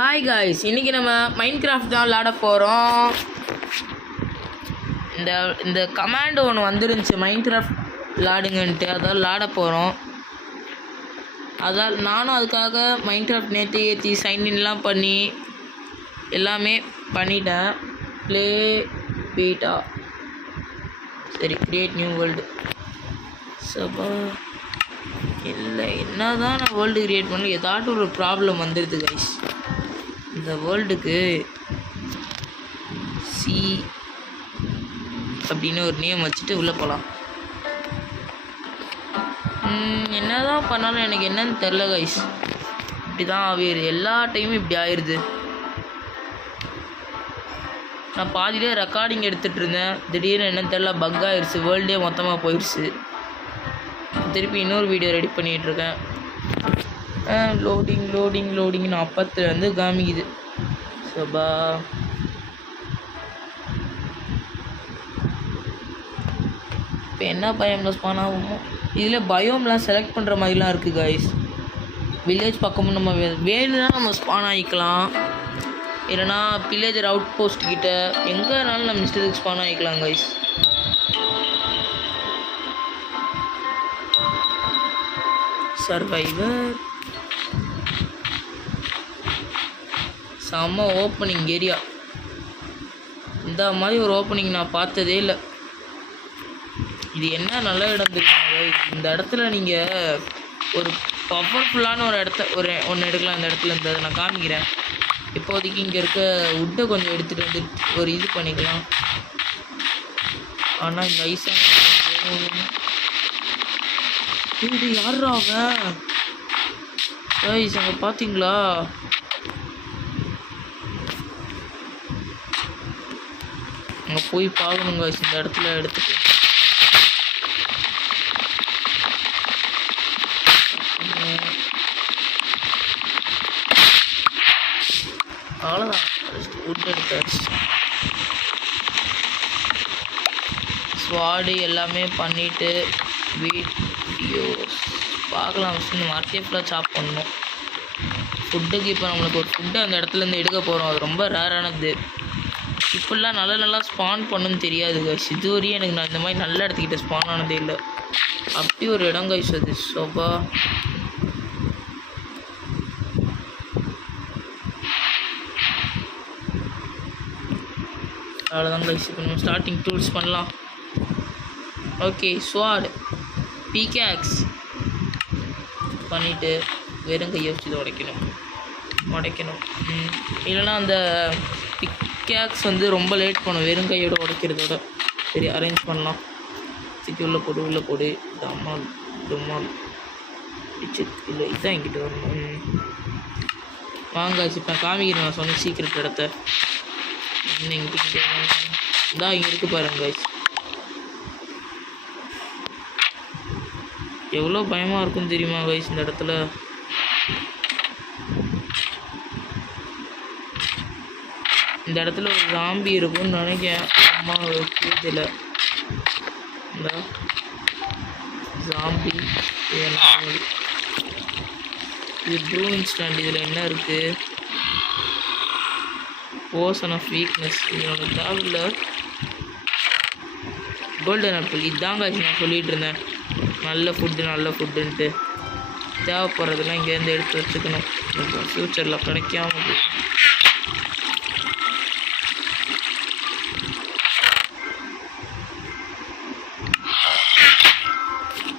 Hi guys, இன்றைக்கி நம்ம mind craft தான் விளாட போகிறோம். இந்த இந்த கமாண்ட் ஒன்று வந்துருந்துச்சு மைண்ட் கிராஃப்ட் விளாடுங்கன்ட்டு, அதான் விளாட போகிறோம். அதான் நானும் அதுக்காக மைண்ட் கிராஃப்ட் நேற்று ஏற்றி சைன்இன்லாம் பண்ணி எல்லாமே பண்ணிட்டேன். ப்ளே பீட்டா, சரி, கிரியேட் நியூ வேர்ல்டு. சப்பா இல்லை, என்ன தான் நான் வேர்ல்டு க்ரியேட் பண்ணல, ஏதாட்டும் ஒரு ப்ராப்ளம் வந்துடுது கைஸ். இந்த வேர்ல்டுக்கு சி அப்படின்னு ஒரு நேம் வச்சுட்டு உள்ளே போகலாம். என்ன தான் பண்ணாலும் எனக்கு என்னன்னு தெரில கைஸ், இப்படி தான் ஆகிடுது எல்லா டைமும், இப்படி ஆயிடுது. நான் பாதியிலே ரெக்கார்டிங் எடுத்துகிட்டு இருந்தேன், திடீர்னு என்னன்னு தெரில பக் ஆயிடுச்சு, வேர்ல்டே மொத்தமாக போயிடுச்சு. திருப்பி இன்னொரு வீடியோ ரெடி பண்ணிகிட்ருக்கேன். லோடிங்னு அப்பத்தில் வந்து காமிக்குது. சபா இப்போ என்ன பயோமில் ஸ்பான் ஆகுமோ. இதில் பயோம்லாம் செலக்ட் பண்ணுற மாதிரிலாம் இருக்குது காய்ஸ். வில்லேஜ் பக்கமும் நம்ம வேணும்னா நம்ம ஸ்பான் ஆகிக்கலாம், இல்லைனா வில்லேஜர் அவுட் போஸ்ட் கிட்ட எங்கேனாலும் நம்ம இஷ்டத்துக்கு ஸ்பான் ஆகிக்கலாம் காய்ஸ். சர்வைவர் செம்ம ஓப்பனிங் ஏரியா. இந்த மாதிரி ஒரு ஓப்பனிங் நான் பார்த்ததே இல்லை. இது என்ன நல்ல இடம் தெரியுங்க, இந்த இடத்துல நீங்கள் ஒரு பவர்ஃபுல்லான ஒரு ஒன்று எடுக்கலாம். இந்த இடத்துல இந்த நான் காமிக்கிறேன். இப்போதைக்கு இங்கே இருக்க உட்டை கொஞ்சம் எடுத்துகிட்டு வந்து ஒரு இது பண்ணிக்கலாம். ஆனால் இந்த ஐஸான இது யாரா அவன் கைஸ், அங்கே பார்த்தீங்களா? அங்கே போய் பார்க்கணுங்க இந்த இடத்துல எடுத்துட்டு. அவ்வளோதான், உட் எடுத்தாச்சு. ஸ்வாடு எல்லாமே பண்ணிவிட்டு வீடியோஸ் பார்க்கலாம். மார்க்கெட் ஃபுல்லாக சாப் பண்ணணும். ஃபுட்டுக்கு இப்போ நம்மளுக்கு ஒரு ஃபுட்டு அந்த இடத்துலேருந்து எடுக்க போகிறோம். அது ரொம்ப ரேரானது. இப்படிலாம் நல்லா ஸ்பான் பண்ணுன்னு தெரியாது கைஸ். இதுவரையும் எனக்கு நான் இந்த மாதிரி நல்ல இடத்துக்கிட்ட ஸ்பான் ஆனதே இல்லை. அப்படி ஒரு இடம் கைஸ் அது. சோபா அவ்வளோதான் கைஸ். இப்போ நம்ம ஸ்டார்டிங் டூல்ஸ் பண்ணலாம். ஓகே, ஸ்வாட், பிகேக்ஸ் பண்ணிவிட்டு வெறும் கையை வச்சு இதை உடைக்கணும். இல்லைனா அந்த பிக்கேக்ஸ் வந்து ரொம்ப லேட் பண்ணும் வெறும் கையோட உடைக்கிறதோட. சரி, அரேஞ்ச் பண்ணலாம். சிக்கி உள்ளே போடு டம்மால் பிச்சு இல்லை, இதுதான் என்கிட்ட வரணும். வாங்காச்சு இப்போ காமிக்கிறேன் நான் சொன்ன சீக்கிரட் இடத்த. இதான் இங்கே இருக்குது பாருங்க காய்ச்சி. எவ்வளோ பயமாக இருக்குன்னு தெரியுமா கைஸ் இந்த இடத்துல. இந்த இடத்துல ஒரு ஜாம்பி இருக்கும்னு நினைக்கிறேன். அம்மா இதில் இந்த ஜாம்பி இது ப்ளூ இன்ஸ்டன்ட். இதில் என்ன இருக்குது? Portion of weakness. இதோட தேவையில்லை. கோல்டன் ஆப்பிள், இதுதான் காய்ச்சி நான் சொல்லிகிட்டு இருந்தேன். நல்ல ஃபுட்டுன்ட்டு தேவைப்படுறதுலாம் இங்கேருந்து எடுத்து வச்சுக்கணும். ஃப்யூச்சரில் கிடைக்காம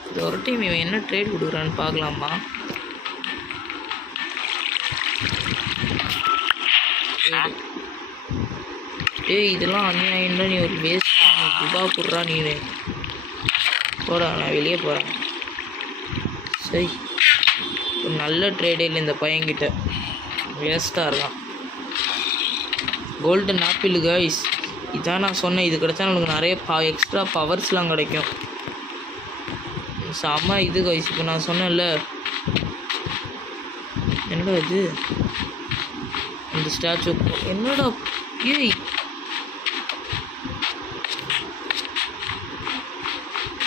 இது ஒரு டைம் இவன் என்ன ட்ரேட் கொடுக்குறான்னு பார்க்கலாமா? இதெல்லாம் அநியாயம்னா நீ ஒரு வேஸ்ட் ரூபா போடுறா. நீ போடா, நான் வெளியே போகிறேன். சரி, ஒரு நல்ல ட்ரேடே இல்லை இந்த பையன்கிட்ட, வேஸ்ட்டாக இருக்கான். கோல்டன் ஆப்பிள் கைஸ், இதான் நான் சொன்னேன். இது கிடச்சா நம்மளுக்கு நிறைய எக்ஸ்ட்ரா பவர்ஸ்லாம் கிடைக்கும். செம்ம இது கைஸ். இப்போ நான் சொன்னேன்ல, என்னடா இது இந்த ஸ்டாச்சு என்னடா? ஏய்,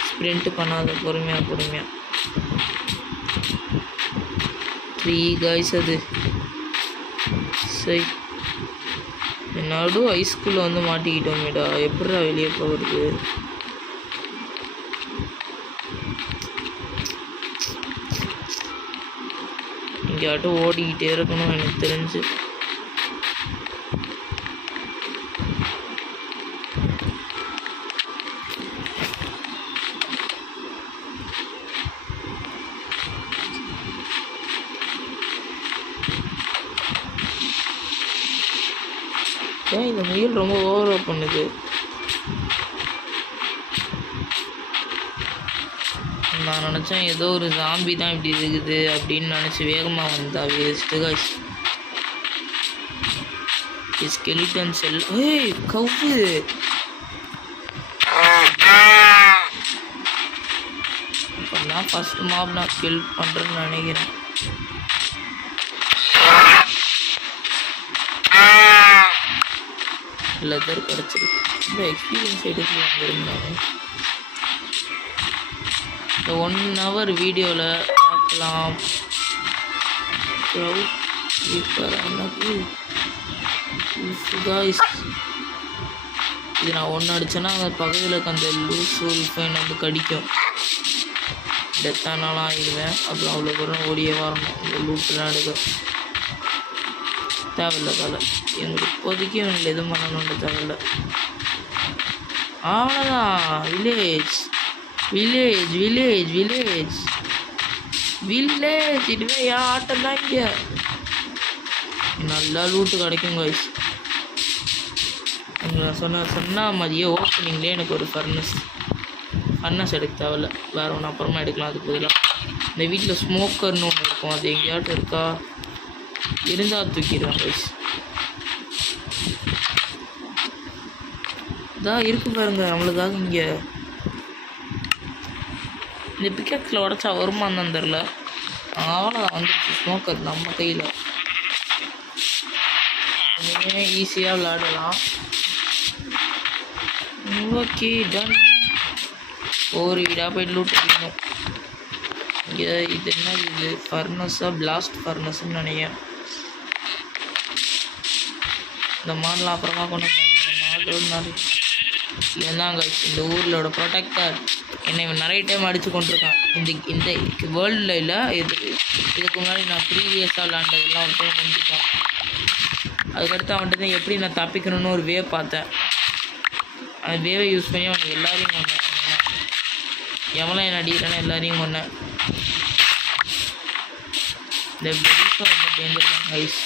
ஸ்ப்ரிண்ட் பண்ணாத, பொறுமையாக ட்ரீ கைஸ். அது சை நடு ஹைஸ்கூலில் வந்து மாட்டிக்கிட்டோமேடா. எப்படிடா வெளியே போகிறது? எங்கேயாட்டும் ஓடிக்கிட்டே இருக்கணும் எனக்கு தெரிஞ்சு. ஏன் இந்த முயல் ரொம்ப ஓவரா பண்ணுது? நான் நினச்சேன் ஏதோ ஒரு ஜாம்பி தான் இப்படி இருக்குது அப்படின்னு நினச்சி வேகமாக வந்தா வேஸ்ட்டு காய்ஸ். ஸ்கெலிட்டன் செல். ஏய் கவ்வு. இப்போ நான் ஃபஸ்ட் மாப் நான் கில் பண்ணுறேன்னு நினைக்கிறேன். லெதர் கிடச்சிருக்கு. இந்த எக்ஸ்பீரியன்ஸ் எடுத்து வந்துருந்தாங்க. இந்த 1 hour வீடியோவில் பார்க்கலாம். இது நான் 1 அடித்தேன்னா அந்த பகுதியில் இருக்க அந்த லூஸ் உல்ஃபைன் வந்து கடிக்கும். டெத்தானாலும் ஆகிடுவேன். அப்புறம் அவ்வளோ தூரம் ஓடியே வரணும். இந்த லூட்டெலாம் எடுக்க தேவையில்லை. தலை எங்களுக்கு இப்போதைக்கு எனக்கு எதுவும் பண்ணணுன்ற தேவையில்லை. அவ்வளோதான். Village village village village village. இதுவே என் ஆட்டம் தான். இங்கே நல்லா லூட்டு கிடைக்கும் காய்ஸ். உங்களை சொன்ன மாதிரியே ஓப்பனிங்லேயே எனக்கு ஒரு ஃபர்னஸ் எடுக்க தேவையில்ல. வேறு ஒன்று அப்புறமா எடுக்கலாம். அதுக்கு பதிலாக இந்த வீட்டில் ஸ்மோக்கர்னு ஒன்று இருக்கும். அது எங்கேயாட்டும் இருக்கா? இருந்தால் தூக்கிடுவேன் கைஸ். இதான் இருக்கு பாருங்க நம்மளுக்காக. இங்கே இந்த பிக்கெட்ஸில் உடச்சா வருமானு தான் தெரில. அவ்வளோதான் வந்துருச்சு ஸ்மோக்கர் நம்ம கையில். இனிமே ஈஸியாக விளையாடலாம். Okay done. ஒரு வீடாக போய்ட்டு லூட் அடிக்கணும். இங்கே இது என்ன? இது ஃபர்னஸாக பிளாஸ்ட் ஃபர்னஸ்ன்னு நினைக்கிறேன். இந்த மாடலாம் அப்புறமா கொண்டு வந்து இதுதாங்க இந்த ஊரிலோட ப்ரொடெக்டர். என்னை நிறைய டைம் அடித்து கொண்டிருக்கான். இந்த வேர்ல்டில் இல்லை, இதுக்கு முன்னாடி நான் ப்ரீவியஸாக விளாண்டதெல்லாம் ஒரு டைம் கொண்டிருக்கான். அதுக்கடுத்து அவன்கிட்ட தான் எப்படி நான் தப்பிக்கணும்னு ஒரு வேவ் பார்த்தேன். அந்த வேவை யூஸ் பண்ணி அவனுக்கு எல்லாரையும் கொண்டேன். எவ்வளோ என்ன அடிக்கிறேன்னா எல்லாரையும் கொண்டேன். இந்த பெருசாக ரொம்ப டேஞ்சர் தான் கைஸ்.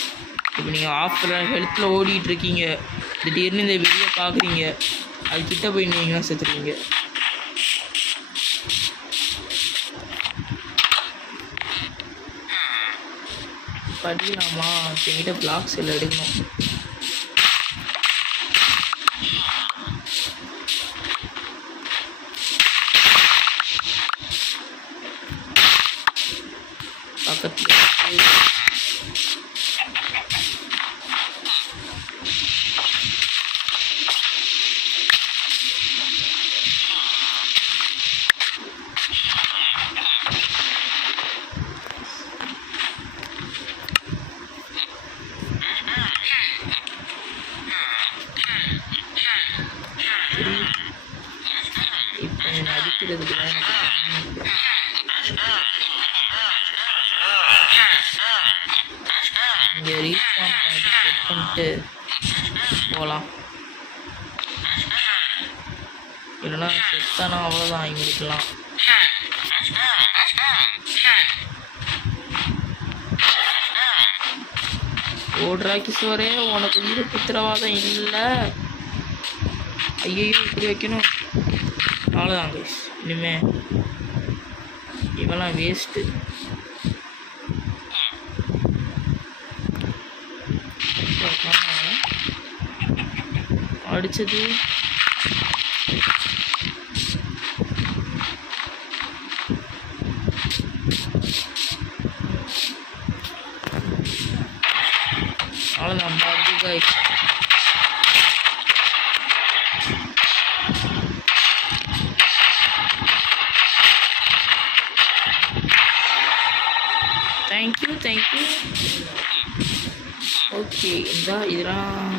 இப்போ நீங்கள் ஆஃப்டர் ஹெல்த்தில் ஓடிட்டுருக்கீங்க, திடீர்னு இந்த வீடியோ பார்க்குறீங்க, அது கிட்ட போய் நீங்களாம் செத்துருவீங்க. படிக்கலாமா? என்கிட்ட பிளாக்ஸ் எல்லாம் எடுக்கணும். பக்கத்தில் இப்போ என்னை அடிக்கிறதுக்கு தான் இங்கே ரீஃபார்ம் பண்ணிட்டு செட் பண்ணிட்டு போகலாம். இல்லைன்னா செத்தானா அவ்வளோதான் இவங்களுக்கெல்லாம். ஓடுறாக்கி சோரே உனக்கு உயிருக்கு உத்தரவாதம் இல்லை. ஐயோ இப்படி வைக்கணும். அவ்வளோதான் கைஸ். இனிமே இவெல்லாம் வேஸ்ட்டு. அடித்தது அவ்வளோதான். பாதி கைஸ். தேங்க்யூ ஓகே இதெல்லாம்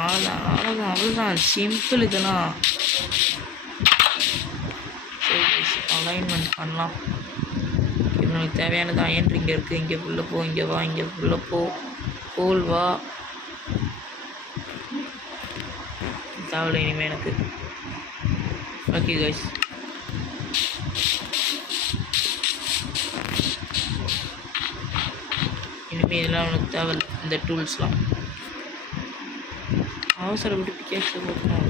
அவ்வளோதான் சிம்பிள் இதெல்லாம். சரி அலைன்மெண்ட் பண்ணலாம். நம்மளுக்கு தேவையானது அயன் இங்கே இருக்குது. இங்கே உள்ளே போ, இங்கே வா, இங்கே உள்ளே போ, கோல் வா. தேவையில்லை இனிமேல் எனக்கு. ஓகே கைஸ், இனிமேல் இதெல்லாம் அவனுக்கு தேவையில்லை. இந்த டூல்ஸ்லாம் அவசரப்பட்டு பிக்கேக்ஸ் போட்டோம்.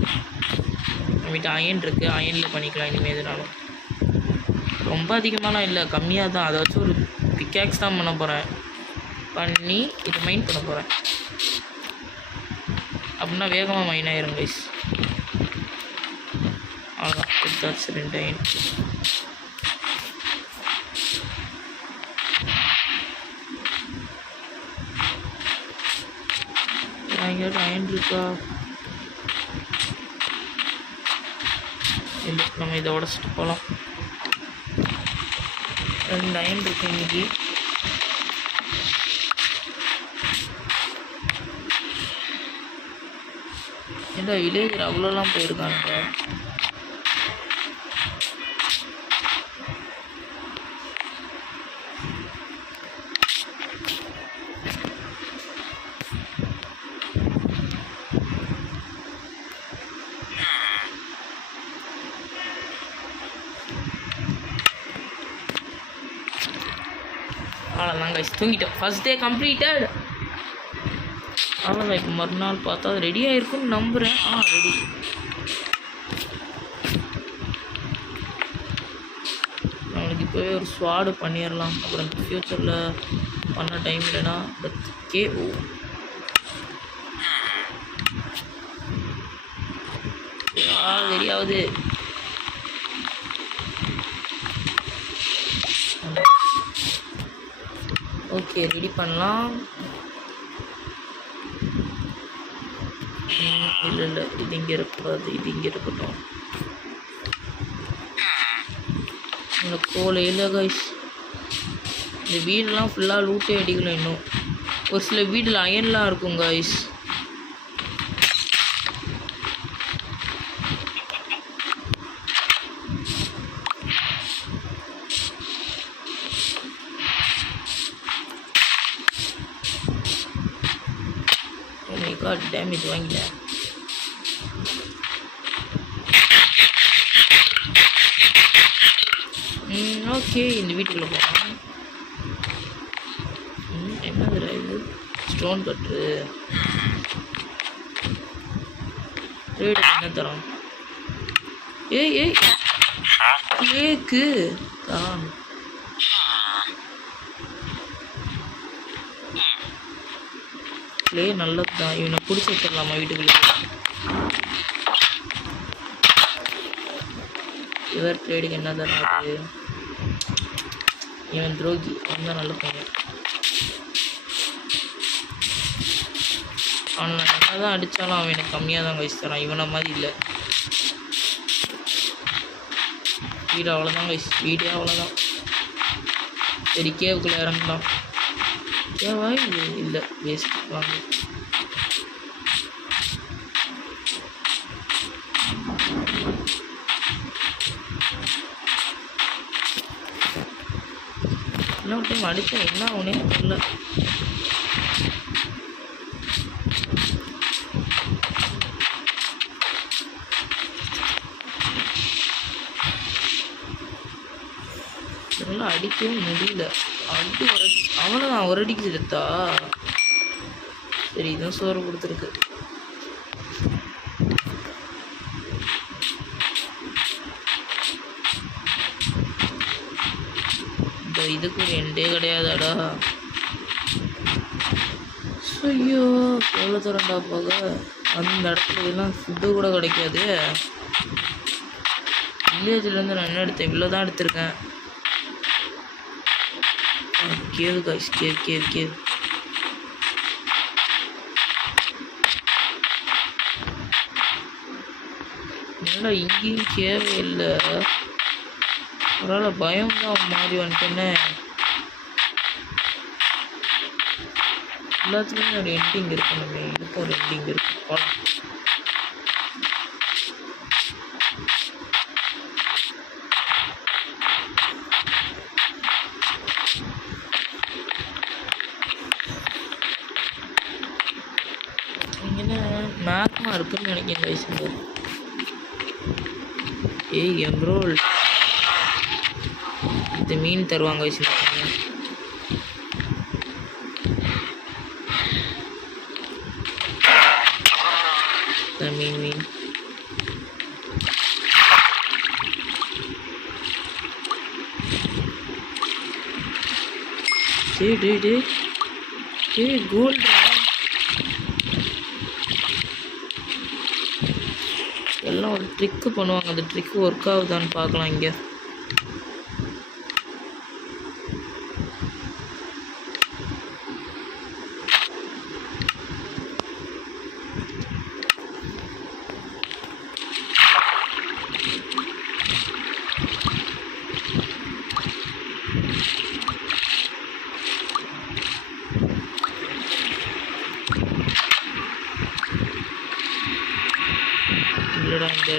நம்மகிட்ட அயன் இருக்குது, அயனில் பண்ணிக்கலாம் இனிமேல். எதுனாலும் ரொம்ப அதிகமாகலாம் இல்லை, கம்மியாக தான். அதை வச்சு ஒரு பிக்கேக்ஸ் தான் பண்ண போகிறேன். பண்ணி இதை மைண்ட் பண்ண போகிறேன். அப்படின்னா வேகமாக மைண்ட் ஆயிரும் கைஸ். அவ்வளோதான், கொடுத்தாச்சு 2 அயன். எங்கேயாவது அயன் இருக்கா? இல்லை, நம்ம இதை உடச்சிட்டு போகலாம். 2 அயன் இருக்கு இன்னைக்கு. ஏன்டா வில்லேஜர் அவ்வளோலாம் போயிருக்கானுங்க. அவ்வளோதான் கைஸ், தூங்கிட்டோம். First day completed. அவ்வளோதான். இப்போ மறுநாள் பார்த்தா அது ரெடி ஆகிருக்குன்னு நம்புகிறேன். ரெடி. நம்மளுக்கு இப்போவே ஒரு ஸ்வாடு பண்ணிடலாம். அப்புறம் ஃப்யூச்சரில் பண்ண டைம் இல்லைன்னா கே தெரியாது. ஓகே, ரெடி பண்ணலாம். இல்லை இது இங்கே இருக்கக்கூடாது, இது இங்கே இருக்கட்டும். இந்த கோலை இல்லை கைஸ், இந்த வீடெல்லாம் ஃபுல்லாக லூட்டே அடிக்கணும். இன்னும் ஒரு சில வீட்டில் அயன்லாம் இருக்கும் கைஸ். டேமேஜ் வாங்கிட்டேன். ஓகே, இந்த வீட்டுக்குள்ளே போகலாம். என்னதுடா இது? ஸ்டோன் கட்டு. ரேட் என்ன தரோம்? ஏய் கேக்கு தான். நல்லது தான். இவனை பிடிச்சி வச்சிடலாமா வீட்டுக்குள்ளே? இவர் ட்ரேடுக்கு என்ன தராது? இவன் துரோகி. அவன் நல்ல பையன். அவனை என்ன தான் அடித்தாலும் அவன் எனக்கு கம்மியாக தான் கைஸ் தரான். இவனை மாதிரி இல்லை. வீடு அவ்வளோதான் கைஸ், வீடே அவ்வளோதான். சரி, கேவுக்குள்ளே இறங்கலாம். கேவா இது? இல்லை, வேஸ்ட் வாங்க. இன்னொரு டைம் அடித்தா என்ன ஆகுனே தெரியல. இதெல்லாம் அடிக்கவே முடியல. அடி அவ்வளோதான், ஒரு அடிக்கு எடுத்தா. சரி, இதுவும் சோறு கொடுத்துருக்கு. இந்த இதுக்கு ஒரு எண்டே கிடையாதாடா. ஐயோ, எவ்வளோ தரண்டா போக. அந்த இடத்துல இதெல்லாம் ஃபுட்டு கூட கிடைக்காது. வில்லேஜ்லேருந்து நான் என்ன எடுத்தேன்? இவ்வளோ தான் எடுத்திருக்கேன். Cave guys, cave. என்னடா இங்கேயும் கேவே இல்லை. பரவாயில்ல, பயம் தான் மாறி வந்துட்டேன்னு. எல்லாத்துலேயுமே ஒரு எண்டிங் இருக்கணுமே. இதுக்கு ஒரு எண்டிங் இருக்கு. போகலாம். இங்கே மேக்மா இருக்குன்னு நினைக்கிறேன் வயசுங்க. ஏய் எம்ரோல் இந்த மீன் தருவாங்க வச்சுருக்காங்க. மீன் கோல்ட் எல்லாம் ஒரு ட்ரிக்கு பண்ணுவாங்க. அந்த ட்ரிக்கு ஒர்க் ஆகுதான்னு பார்க்கலாம். இங்கே இல்லைடா இங்கே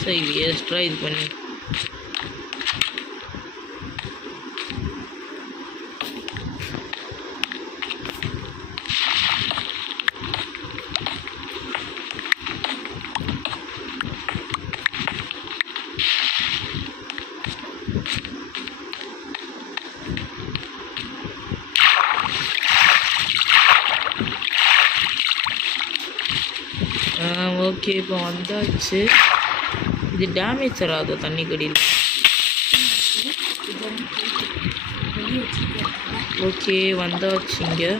சரி வேஸ்ட்ரா இது பண்ணி. ஓகே இப்போ வந்தாச்சு. இது டேமேஜ் தராது தண்ணி கடியில். ஓகே வந்தாச்சு. இங்கே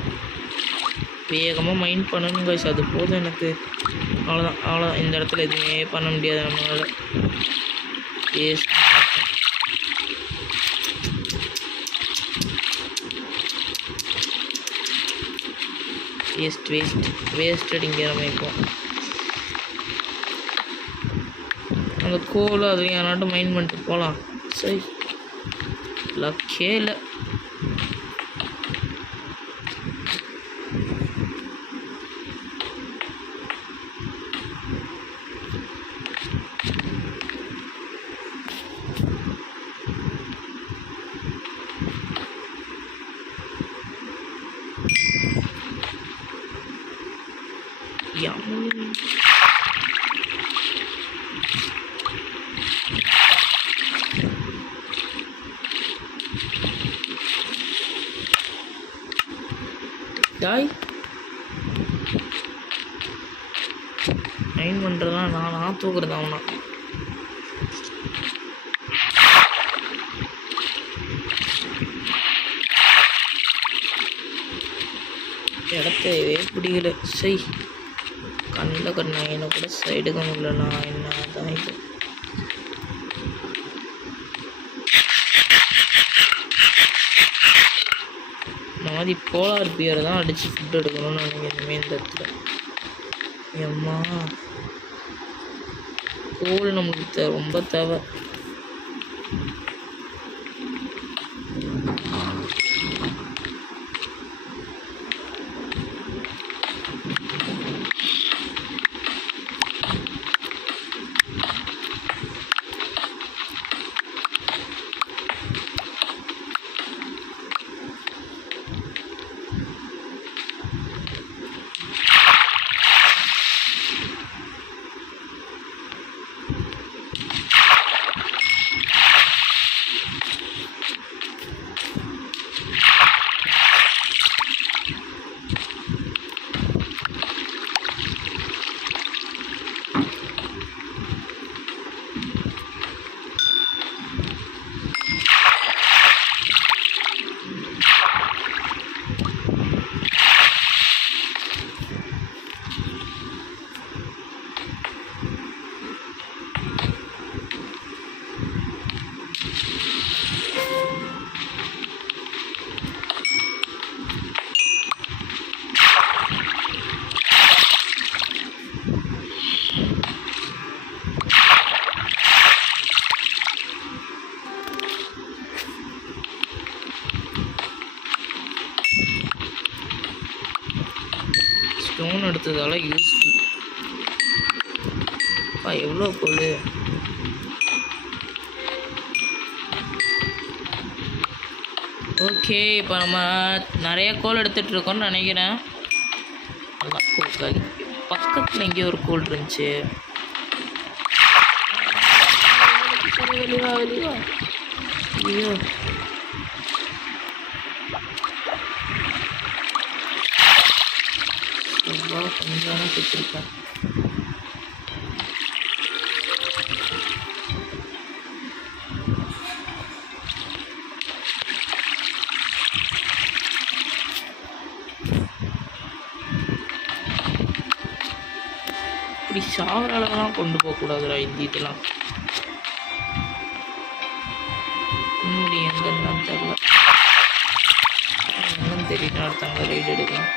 வேகமாக மைண்ட் பண்ணணும் கைஸ். அது போதும் எனக்கு. அவ்வளோதான். இந்த இடத்துல எதுவுமே பண்ண முடியாது நம்மளால். வேஸ்ட் அடிங்கிற மாதிரி இருக்கும். அந்த கோல் அது யாராட்டும் மைண்ட் பண்ணிட்டு போகலாம். சரி லக்கே இல்லை. டாய் மைண்ட் பண்ணுறதா நான் தூக்குறது அவனா. இடத்தையே பிடிக்கல. சரி கண்ணில் கண்ணாயின கூட சைடுக்க முடியலண்ணா. என்ன தான் இது. இந்த மாதிரி போலார் பியர் தான் அடித்து ஃபுட் எடுக்கணும்னு நினைக்கிறேன் இந்த இடத்துல. எம்மா கோல் நம்மளுக்கு ரொம்ப தேவை. கொடுத்ததால யூஸ்ஃபுல். எவ்வளோ கோல்! ஓகே, இப்போ நம்ம நிறைய கோல் எடுத்துகிட்ருக்கோன்னு நினைக்கிறேன். அதான் பக்கத்தில் எங்கேயோ ஒரு கோல் இருந்துச்சு. வெளிவா வெளிவா. ஐயோ, கொஞ்சம் கொடுத்துருக்கேன். இப்படி சாகிற அளவுலாம் கொண்டு போகக்கூடாதுடா. இதெல்லாம் முன்னாடி எங்கன்னா தெரியல, எங்கன்னு தெரியல. அடுத்தாங்க ரைடு எடுக்கலாம்.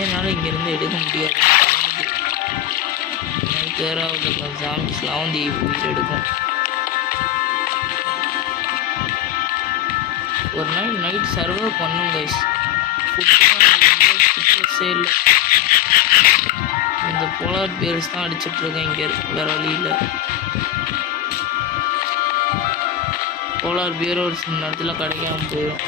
என்னால் இங்கேருந்து எடுக்க முடியாது. நைட்டாவது ஜாம்பிஸ்லாம் வந்து வீட்டு எடுக்கும். ஒரு நாள் நைட் சர்வே பண்ணும் கைஸ். இல்லை, இந்த போலார் பேர்ஸ் தான் அடிச்சிட்ருக்கேன் இங்கே. வேறு வழியில் போலார் பேர் ஒரு சில நேரத்தில் கிடைக்காம போயிடும்.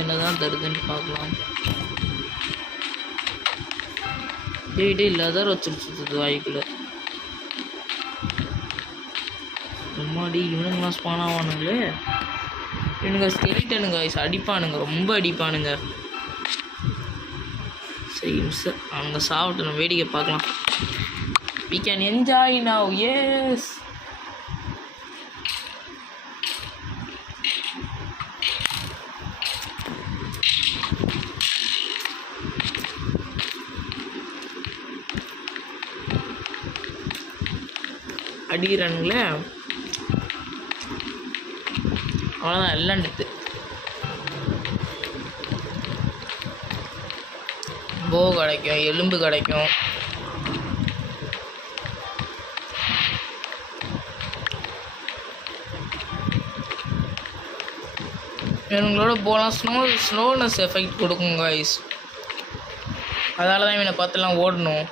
என்னதான் தருதுன்னு பார்க்கலாம். டெய்டே இல்லாத வச்சுருச்சு வாய்க்குள்ள. முன்னாடி இவனுங்களாம் ஸ்பான் ஆவானுங்களே. இவனுங்க ஸ்கெலிட்டனுங்க அடிப்பானுங்க, ரொம்ப அடிப்பானுங்க. சரி சார், அவங்க சாப்பிட்டு நம்ம வேடிக்கை பார்க்கலாம். we can enjoy now. yes, அடிக்கிறானுங்களே. அவ்வளோதான், எல்லாம் எடுத்து போ கிடைக்கும், எலும்பு கிடைக்கும். இவங்களோட போகலாம். ஸ்னோனஸ் எஃபெக்ட் கொடுக்கும் கைஸ். அதனால தான் இவனை பார்த்துலாம் ஓடணும்.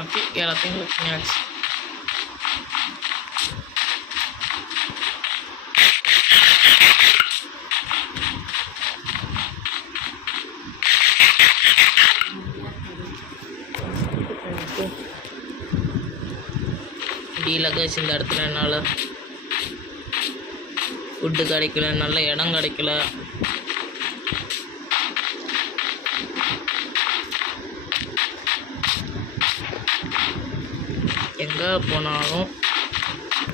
ஓகே, எல்லாத்தையும் பண்ணியாச்சு. முடியல கைஸ், இந்த இடத்துல என்னால் ஃபுட்டு கிடைக்கல, நல்ல இடம் கிடைக்கல. எங்கே போனாலும்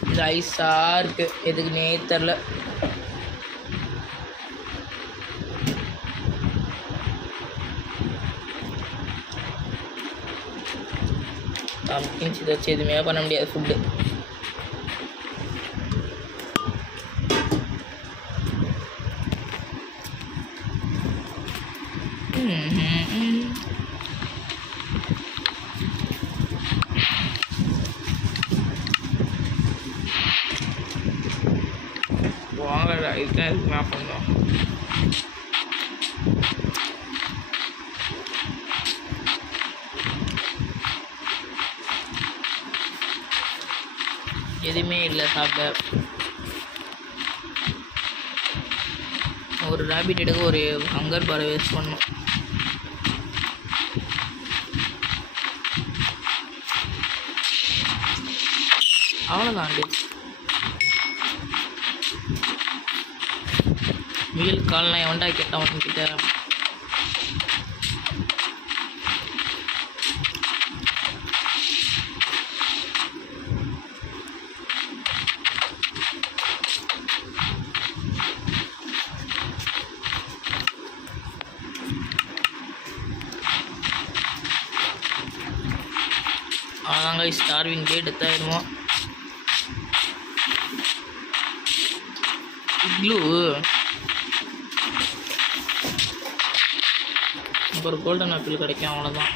இந்த ஐஸாக இருக்குது, எதுக்குன்னே தெரில. இதை வச்சு எதுவுமே பண்ண முடியாது ஃபுட்டு. வாங்கடா, இதுதான் எதுவுமே பண்ணோம். எதுவுமே இல்லை சாப்பிட. ஒரு ரேபிட் எடுக்க ஒரு ஹங்கர் பாரை வேஸ்ட் பண்ணணும். அவ்வளோதான். முயல் கால்லாம் எவன்டா கேட்டான் கிட்ட. அதாங்க ஸ்டார்விங் டே டெத் ஆயிடுவோம். இக்லூ ஒரு கோல்டன் ஆப்பிள் கிடைக்கும், அவ்வளோதான்.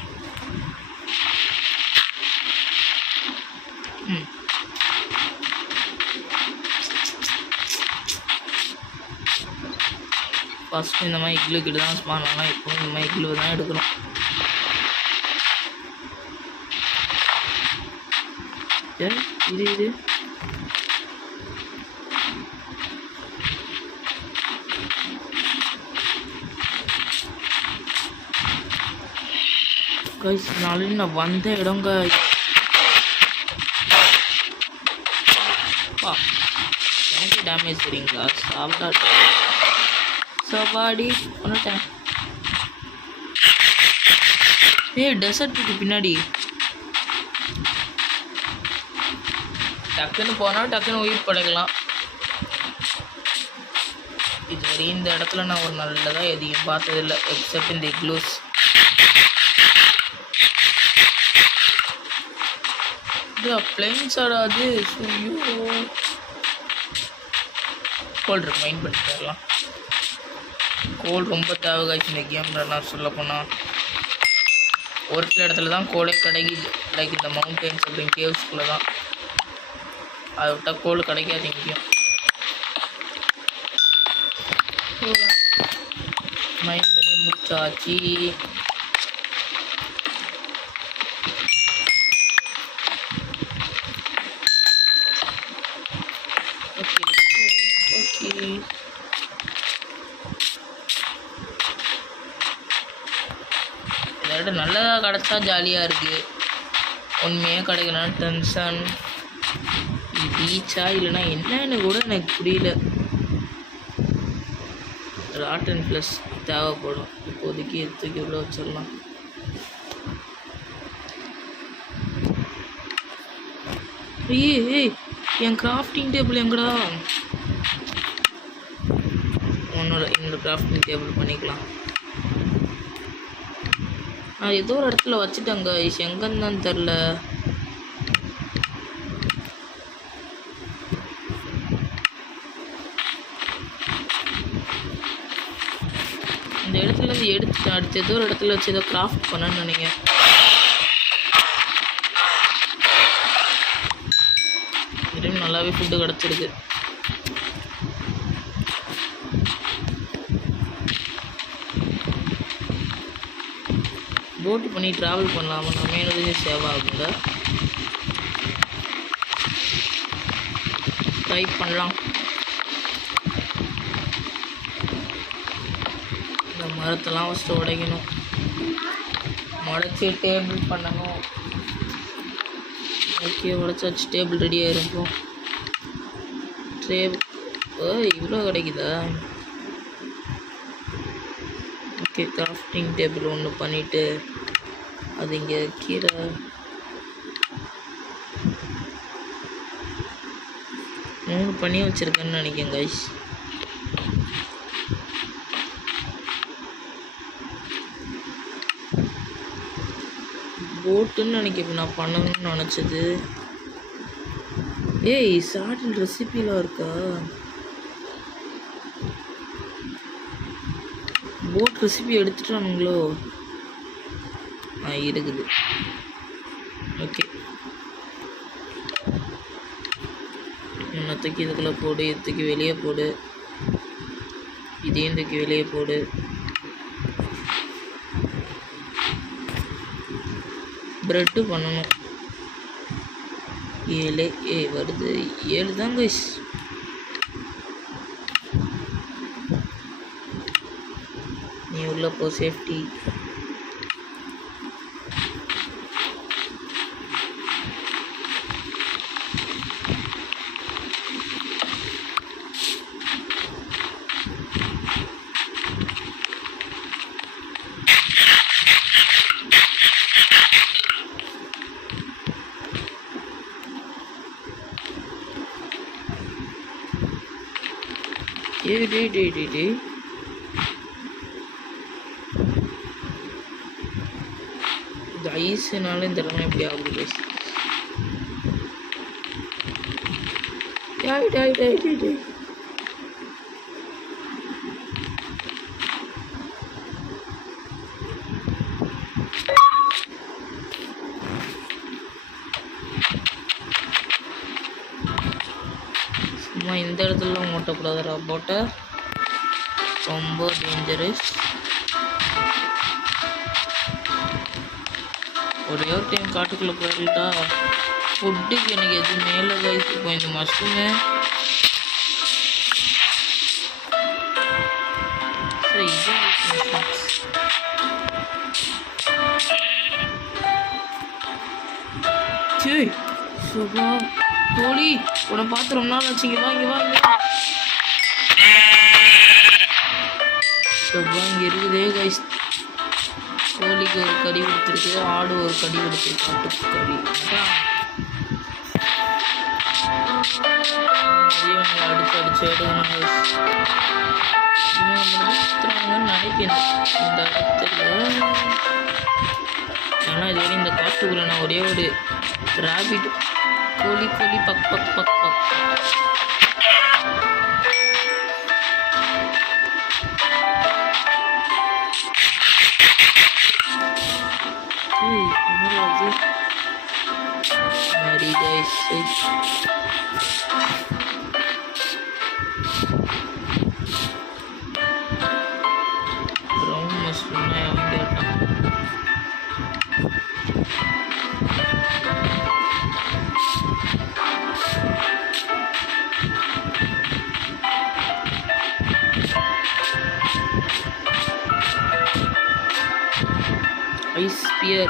ஃபஸ்ட்டு இந்த மாதிரி இக்லு கிட்ட தான் ஸ்பான் ஆகலாம். இப்போ இந்த மாதிரி இக்லு தான் எடுக்கணும். இது கைஸ், நாளைக்கு நான் வந்த இடங்க எனக்கு டேமேஜ் தெரியுங்களா? சவாடி பண்ணிட்டேன். டெசர்ட்டுக்கு பின்னாடி டக்குன்னு போனால் டக்குன்னு உயிர் படைக்கலாம். இதுவரை இந்த இடத்துல நான் ஒரு நல்லதாக எதையும் பார்த்ததில்லை, எக்ஸப்ட் இந்த இக்லூஸ். பிளைன்ஸ் ஆடாது. கோல் இருக்கு, மைண்ட் பண்ணி தரலாம். கோல் ரொம்ப தேவை காய்ச்சி இந்த கேமில். நான் சொல்ல போனால் ஒரு சில இடத்துல தான் கோலே கிடைக்குது. இந்த மவுண்டன்ஸ் அப்படின்னு கேவ்ஸ்குள்ளே தான். அதை விட்டால் கோல் கிடைக்காது எங்கேயும். மைண்ட் பண்ணி முடிச்சாச்சு. இதோட நல்லதாக கிடச்சா ஜாலியாக இருக்குது. உண்மையாக கிடைக்கலன்னா டென்ஷன். இது பீச்சா இல்லைன்னா என்னன்னு கூட எனக்கு புரியல. ராட்டன் ப்ளஸ் தேவைப்படும். இப்போதைக்கு எடுத்துக்கு எவ்வளோ வச்சிடலாம். ஏய், என் கிராஃப்டிங் டேபிள் எங்கடா? ஒன்னோட இந்த கிராஃப்டிங் டேபிள் பண்ணிக்கலாம். நான் ஏதோ ஒரு இடத்துல வச்சுட்டேங்க, எங்கன்னு தான் தெரில. இந்த இடத்துலேருந்து எடுத்துட்டு அடுத்து ஏதோ ஒரு இடத்துல வச்சு ஏதோ கிராஃப்ட் பண்ணணும்னு நினைக்கிறேன். இதுவும் நல்லாவே ஃபுட்டு கிடச்சிருக்கு. போட்டு பண்ணி ட்ராவல் பண்ணலாமா? நம்ம என்னது சேவ் ஆகுங்க. ட்ரை பண்ணலாம். இந்த மரத்தெல்லாம் ஃபஸ்ட்டு உடைக்கணும், உடச்சி டேபிள் பண்ணணும். ஓகே, உடச்சாச்சு, டேபிள் ரெடியாக இருக்கும். இவ்வளோ கிடைக்குதா? ஓகே, கிராஃப்டிங் டேபிள் ஒன்று பண்ணிவிட்டு அது இங்கே கீரை மூணு பண்ணி வச்சுருக்கேன்னு நினைக்கிறேன் கைஸ். போட்டுன்னு நினைக்கிறேன் நான் பண்ணணும்னு நினச்சது. ஏய், சாட்டில் ரெசிபிலாம் இருக்கா? போட் ரெசிபி எடுத்துட்டானுங்களோ? இருக்குது. ஓகே, இன்னத்துக்கு இதுக்குள்ளே போடு, இதுக்கு வெளியே போடு, இதையும் இதுக்கு வெளியே போடு. ப்ரெட்டு பண்ணணும். 7 வருது 7 தான் கைஸ். நீ உள்ள போ சேஃப்டி. டேய் இந்த ஐஸ்னால இந்த இடமே எப்படி ஆகுது கைஸ். டேய் சும்மா இந்த இடத்துல ஓட்டக்கூடாதுடா போட்ட, ரொம்ப டேஞ்சரஸ். ஒரே ஒரு டைம் காட்டுக்குள்ளே போயிட்டா ஃபுட்டுக்கு எனக்கு எது மேலே கைஸ். இப்போ இந்த மஷ்ரூமு சரி இது சுபா கோழி உன்னை பார்த்து ரொம்ப நாள் ஆச்சு. இங்கே வா சுபா இங்கே இருக்குதே கைஸ். கோழிக்கு ஒரு கறி கொடுத்துருக்கு, ஆடு ஒரு கறி கொடுத்துருக்கு, ஆட்டுக்கு கறி. அடிச்சு எடுக்கணும் கைஸ். நினைக்கிறேன் இந்த இடத்துல. ஆனால் இதுவரை இந்த காட்டுக்குள்ள நான் ஒரே ஒரு ராபிட் கோழி buck buck buck buck. Mary guys, brown mushroom na yavan kerta. Ice spear.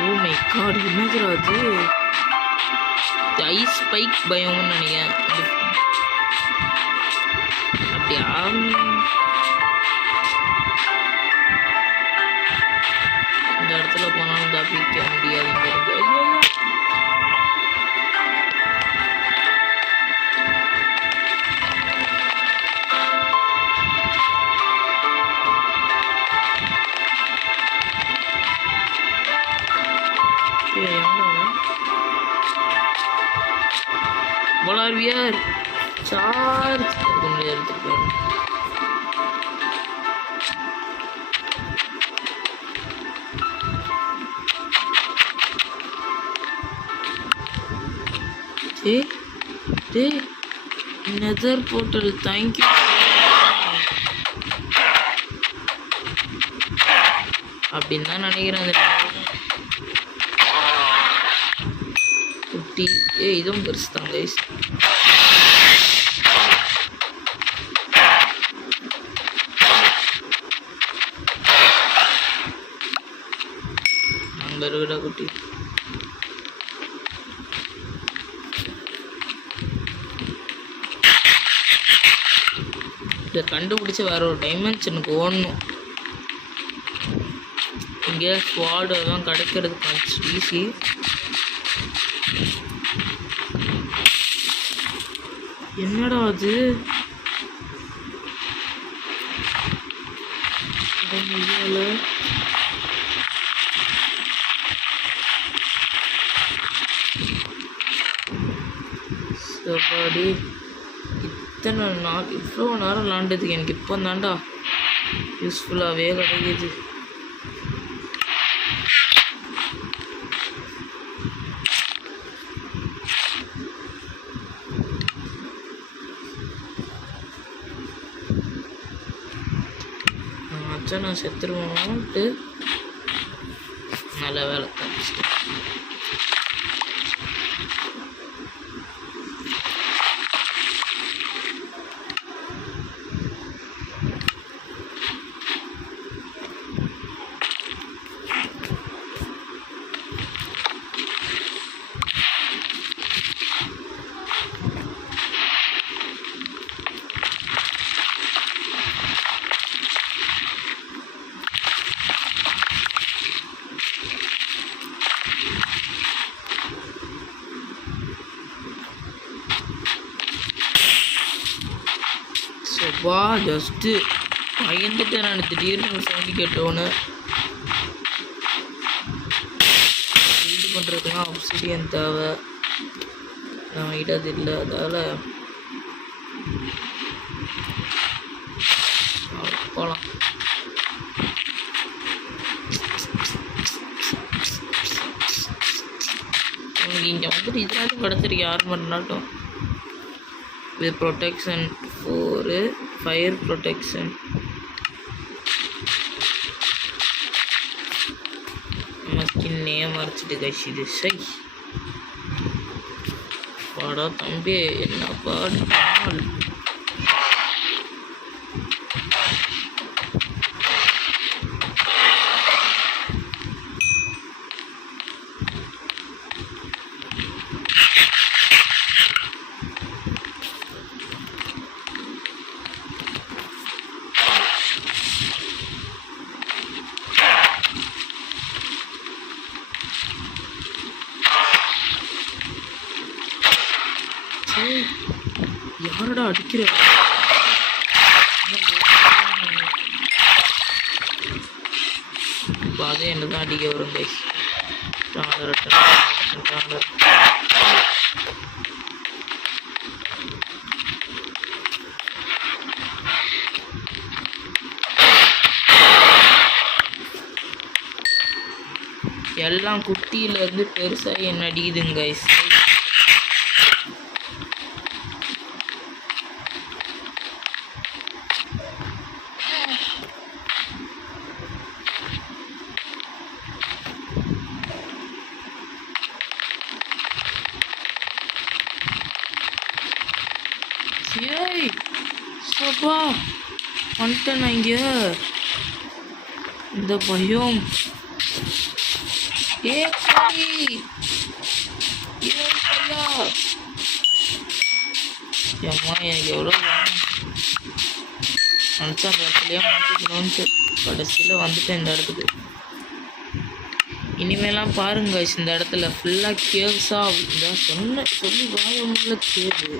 Oh my god, என்னதுடா அது? ஐஸ் ஸ்பைக் பயம்னு நினைக்கிறேன். அப்படியா? இந்த இடத்துல போனாலும் தப்பிக்க முடியாது. Bolarier charge nether portal. Thank you. அப்படின்னா நினைக்கிறேன் குட்டி. இதுவும் பெருசு தான் கைஸ். அங்கே இருக்குடா குட்டி. இதை கண்டுபிடிச்சி வேற ஒரு டைமென்ஷனுக்கு ஓடணும். இங்கே ஸ்குவாட் எல்லாம் கிடைக்கிறது கொஞ்சம் ஈஸி. என்னடா அது சபாடி இத்தனை நாள் இவ்வளோ நேரம் விளாண்டதுக்கு எனக்கு இப்போ தாண்டா யூஸ்ஃபுல்லாகவே கிடைக்கிது. நான் செத்துருவோன்ட்டு நல்ல வேலை தப்பிச்சிட்டேன். வா ஜஸ்ட்டு பயந்துட்டு நான் திடீர்னு சவுண்டு கேட்டோன்னு பில்டு பண்ணுறதுக்குலாம் ஆப்சிடியன் தேவை. நான் கிட்ட அது இல்லை, அதால் போகலாம். உனக்கு இங்கே வந்துட்டு இதனாலும் கிடச்சிருக்கு 6 மணி நேரம் வித் ப்ரொடெக்ஷன் 4 ஃபயர் ப்ரொடெக்ஷன். நம்ம ஸ்கின்னே மறைச்சிட்டு கழிச்சிது. சை பாடா தம்பி என்ன பாடு. யாரடா அடிக்கிற? அதே என்ன தான் அடிக்க வரும் கைஸ். எல்லாம் குட்டியிலேருந்து பெருசாக என்ன அடிக்குதுங்க கைஸ். ஏய் சப்பா வந்துட்டேன் நான் இங்கே. இந்த பயம் அம்மா எனக்கு எவ்வளோ நினச்சா அந்த இடத்துலையே மாற்றிக்கணும்ட்டு கடைசியில் வந்துட்டேன் இந்த இடத்துக்கு. இனிமேலாம் பாருங்க இந்த இடத்துல ஃபுல்லாக கேவ்ஸாக இருந்தால் சொல்லி வாங்க முடியல. கேவு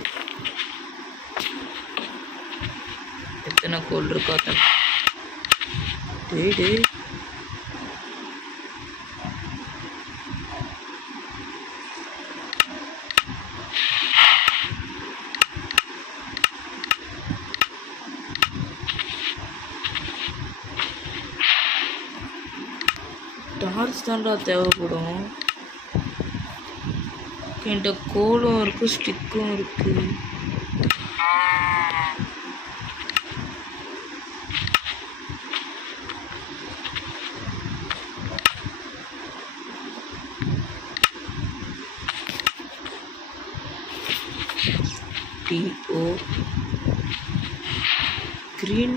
எத்தனை கோல் இருக்கா தன் டேய் டார்ச் தான்டா தேவைப்படும். என்கிட்ட கோலும் இருக்குது ஸ்டிக்கும் இருக்குது. TO green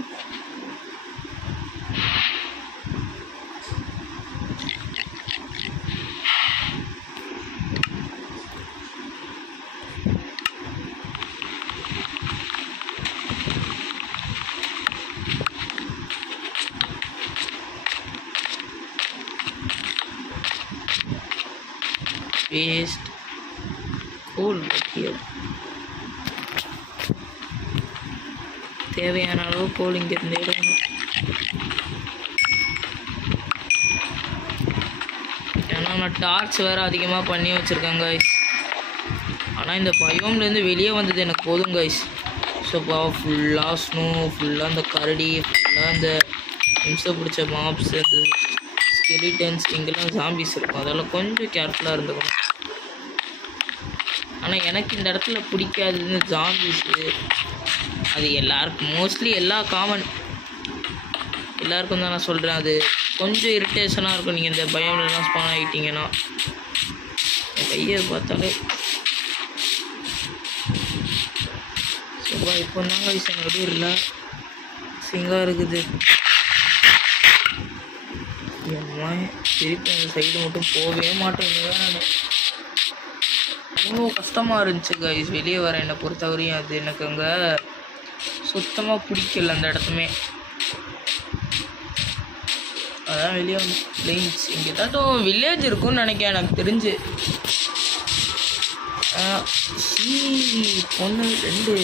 waste goal here. தேவையான அளவு கோல் இங்கேருந்து எடுக்கணும். ஏன்னா நான் டார்ச் வேறு அதிகமாக பண்ணி வச்சுருக்கேன் கைஸ். ஆனால் இந்த பயோம்லேருந்து வெளியே வந்தது எனக்கு போதும் கைஸ். ஸோ இப்போ ஃபுல்லாக ஸ்னோ, ஃபுல்லாக இந்த கரடி, ஃபுல்லாக இந்த இம்சை பிடிச்ச மாப்ஸ், அந்த ஸ்கெலிட்டன்ஸ், இங்கெல்லாம் ஜாம்பிஸ் இருக்கும். அதெல்லாம் கொஞ்சம் கேர்ஃபுல்லாக இருந்துக்கணும். ஆனால் எனக்கு இந்த இடத்துல பிடிக்காதது ஜாம்பிஸு. அது எல்லாருக்கும் மோஸ்ட்லி எல்லாருக்கும் தான் நான் சொல்கிறேன். அது கொஞ்சம் இரிட்டேஷனாக இருக்கும் நீங்கள் இந்த பயம்லாம் ஸ்பான் ஆகிட்டீங்கன்னா. என் கையை பார்த்தாலே சப்பா இப்போ தாங்க வயசு எனக்கு இல்லை சிங்காக இருக்குது. அம்மா திருப்பி அந்த சைடு மட்டும் போகவே மாட்டேங்குது. நான் அவ்வளோ கஷ்டமாக இருந்துச்சு கைஸ் வெளியே வர. என்னை பொறுத்தவரையும் அது எனக்கு அங்கே சுத்தமாக பிடிக்கல அந்த இடத்துமே. அதான் வெளியே வந்து பிளெயின்ஸ் இங்கே ஏதாட்டும் வில்லேஜ் இருக்குன்னு நினைக்கிறேன் எனக்கு தெரிஞ்சு. ஒன்று 2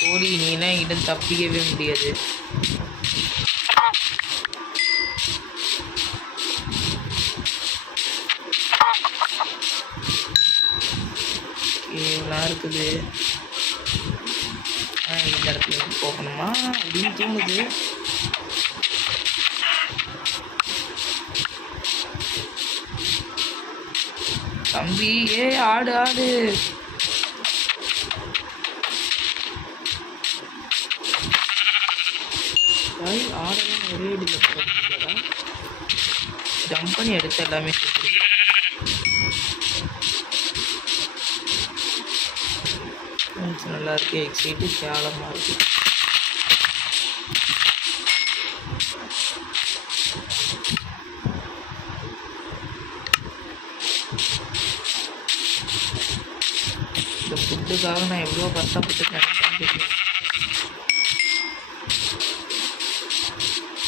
கோழி நீனா என்கிட்ட தப்பிக்கவே முடியாது. இதெல்லாம் இருக்குது. இந்த இடத்துல போகணுமா அப்படின்னு தோணுது. தம்பி ஆடு ஆடு. ஆடெல்லாம் ஒரே இடியில் ஜம்ப் பண்ணி எடுத்து எல்லாமே நல்லா இருக்கு. எக்ஸைட்டு கேவலமாக இருக்கு. இந்த ஃபுட்டுக்காக நான் எவ்வளோ கஷ்டப்பட்டுருக்கேன்.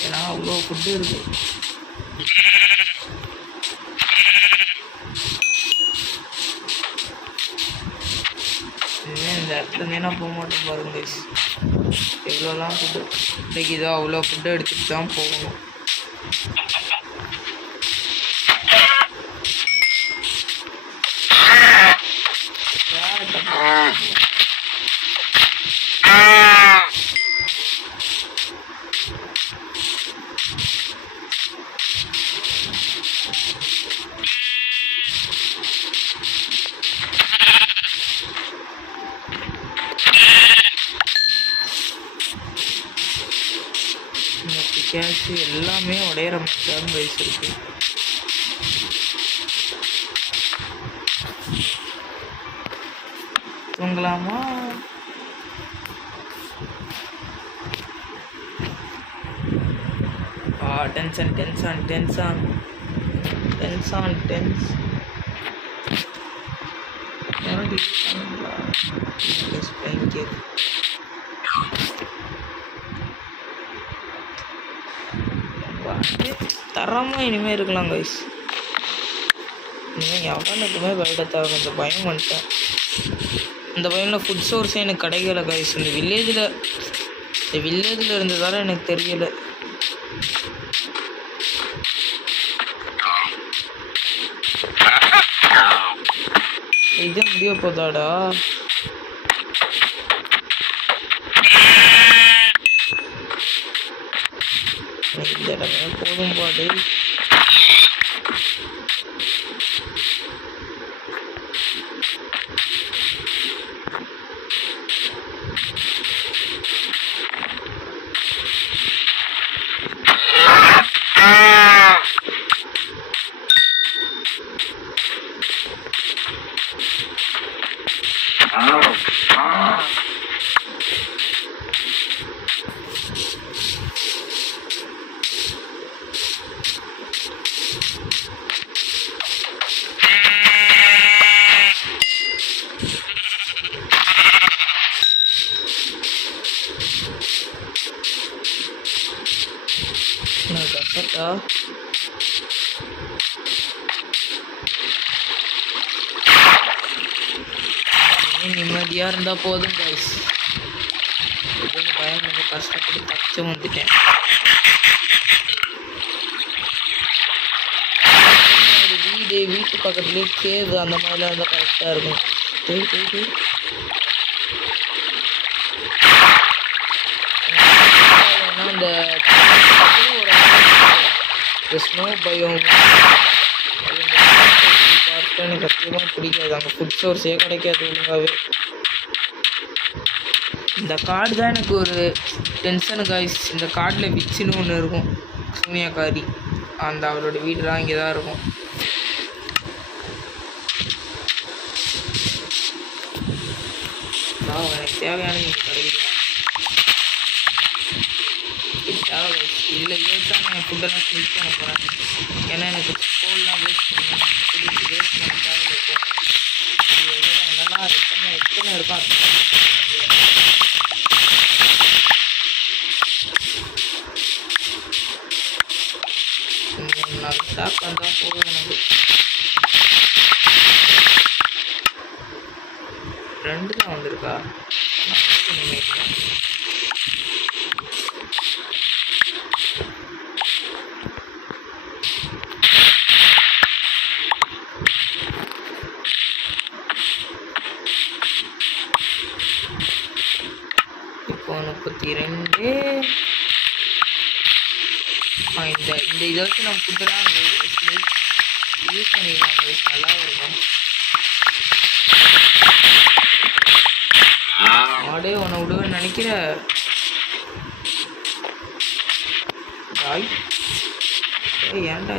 ஏன்னா அவ்வளோ ஃபுட்டு இருக்குது. இந்த இடத்துல நேனா போக மாட்டோம் பாருங்க. எவ்வளோலாம் ஃபுட்டு கிடைக்குதோ அவ்வளோ ஃபுட்டு எடுத்துகிட்டு தான் போகணும். கேஷு எல்லாமே உடையிற மாதிரி வயசு இருக்கு. தூங்கலாமா? Tension tension tension tension tense தரமாக இனிமேல் இருக்கலாம் கைஸ். இனிமேல் எவனுக்குமே பயப்பட தேவை. இந்த பயம் வந்துட்டேன். இந்த பயமில் ஃபுட் சோர்ஸே எனக்கு கிடைக்கல கைஸ். இந்த வில்லேஜில் இருந்ததால எனக்கு தெரியலை. இது முடிய போதாடா. இந்த இடமே போதும் பாடு. கைஸா. நிம்மதியாக இருந்தால் போதும் கைஸ். பயம் கொஞ்சம் கஷ்டப்பட்டு தச்சு வந்துட்டேன். ஒரு வீட்டு பக்கத்துலேயே கேவு அந்த மாதிரிலாம் இருந்தால் கரெக்டாக இருக்கும். அந்த ஸ்னோ பயம் எனக்கு சத்தியமாக பிடிக்காது. அங்கே ஃபுட் சோர்ஸே கிடைக்காது ஒழுங்காகவே. இந்த கார்டு தான் எனக்கு ஒரு டென்ஷனு காய்ஸ். இந்த கார்டில் விச்சுன்னு ஒன்று இருக்கும், சூனியாக்காரி. அந்த அவளோட வீடுலாம் இங்கே தான் இருக்கும். எனக்கு தேவையான நீங்கள் கிடைக்கிறேன் தேவை. இதில் தான் நான் ஃபுட்டெல்லாம் ஸ்மிட் பண்ண போகிறேன். ஏன்னா எனக்கு ஸ்கூல்லாம் வேஸ்ட் பண்ணணும், வேஸ்ட் பண்ண தேவை இருக்கும். இது என்னென்னா எத்தனை இருக்கும் அது நான் ஸ்டாப் பண்ணுறா போதும். எனக்கு 2 தான் வந்திருக்கா. இப்போ 32. இந்த இதை வச்சு நம்ம ஃபுட்டெல்லாம் யூஸ் பண்ணிடலாம். நல்லா இருக்கும். ஆடே உன்னை விடுவேன்னு நினைக்கிற ஏன்டா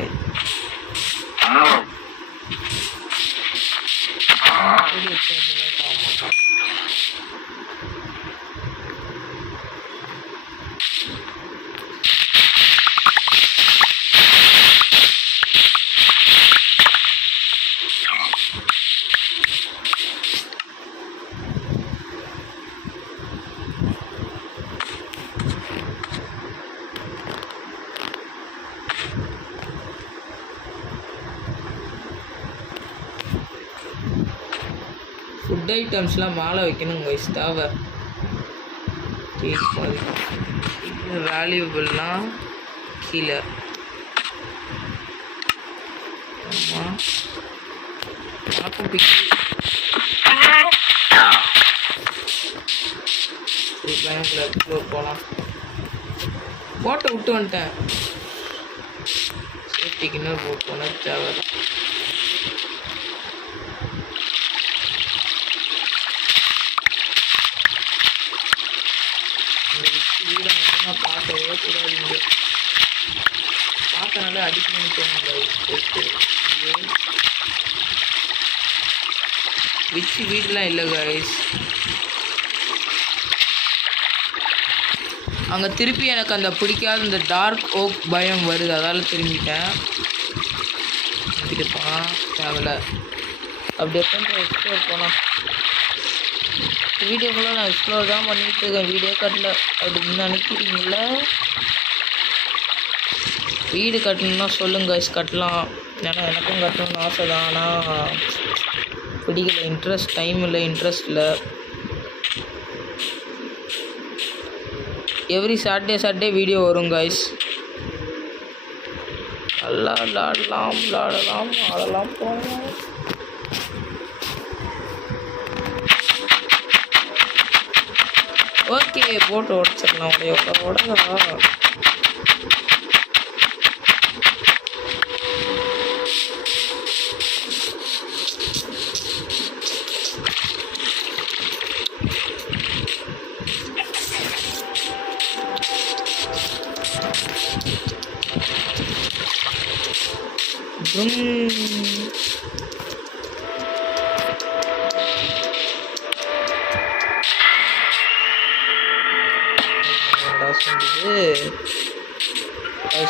ஃபுட் ஐட்டம்ஸ்லாம் மாலை வைக்கணும் கைஸ். தேவை வேல்யூபிள்லாம் கீழே. ஆமாம் பிக்கி பேங்க்கில் போகலாம். போட்டை விட்டு வந்துட்டேன். சேஃப்டிக்குன்னு போட்டோன்னா தேவை. வீடை மட்டும் நான் பார்க்கவே கூடாது. இங்கே பார்த்தனால அடிக்கணும்னு தோணுங்க. விச்சு வீடெலாம் இல்லை கைஸ். அங்கே திருப்பி எனக்கு அந்த பிடிக்காத இந்த டார்க் ஓக் பயம் வருது, அதால் திரும்பிட்டேன். போனால் தேவையில்ல. அப்படி எப்போ எக்ஸ்ப்ளோர் போனால் வீடியோக்குள்ளே நான் எக்ஸ்ப்ளோர் தான் பண்ணிகிட்டு இருக்கேன். வீடியோ கட்டல அப்படின்னு நினைக்கிறீங்கள? வீடு கட்டணுன்னா சொல்லுங்க கைஸ், கட்டலாம். ஏன்னா எனக்கும் கட்டணும்னு ஆசை தான். ஆனால் பிடிக்கல, இன்ட்ரெஸ்ட், டைம் இல்லை, இன்ட்ரெஸ்ட் இல்லை. எவ்ரி சாட்டர்டே வீடியோ வரும் கைஸ். நல்லா விளாடலாம் ஆடலாம் போகலாம். ஓகே, போட்டு உடச்சிடலாம். உடங்கா